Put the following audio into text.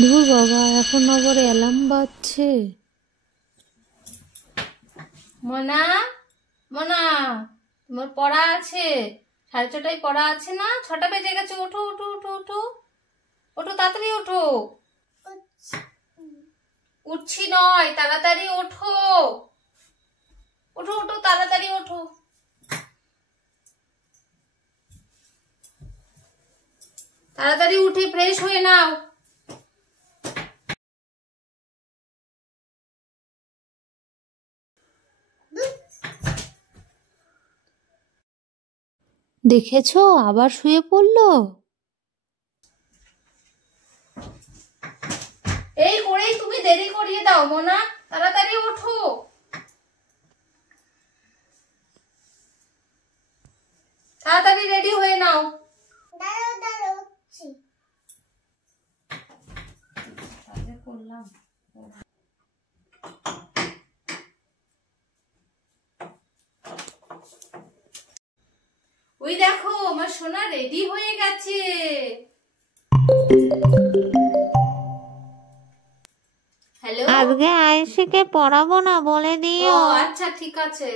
ধুর বাবা, এখন আবার অ্যালার্ম বাজছে। মোনা, মোনা, তোমার পড়া আছে। 6:30টায় পড়া আছে না? 6টা বেজে গেছে। ওঠো ওঠো ওঠো ওঠো ওঠো, তাড়াতাড়ি ওঠো। উঠছি নয়, তাড়াতাড়ি ওঠো। ওঠো ওঠো, তাড়াতাড়ি ওঠো। তাড়াতাড়ি উঠে ফ্রেশ হয়ে নাও। দেখেছো, আবার শুয়ে পড়লো। এই করেই তুমি দেরি করিয়ে দাও মোনা, তাড়াতাড়ি ওঠো। তাড়াতাড়ি রেডি হয়ে নাও। করলাম। ওই দেখো, আমার সোনা রেডি হয়ে গেছে। হ্যালো, আজকে আয়েশিকে পড়াবো না বলে ও দিও। আচ্ছা, ঠিক আছে।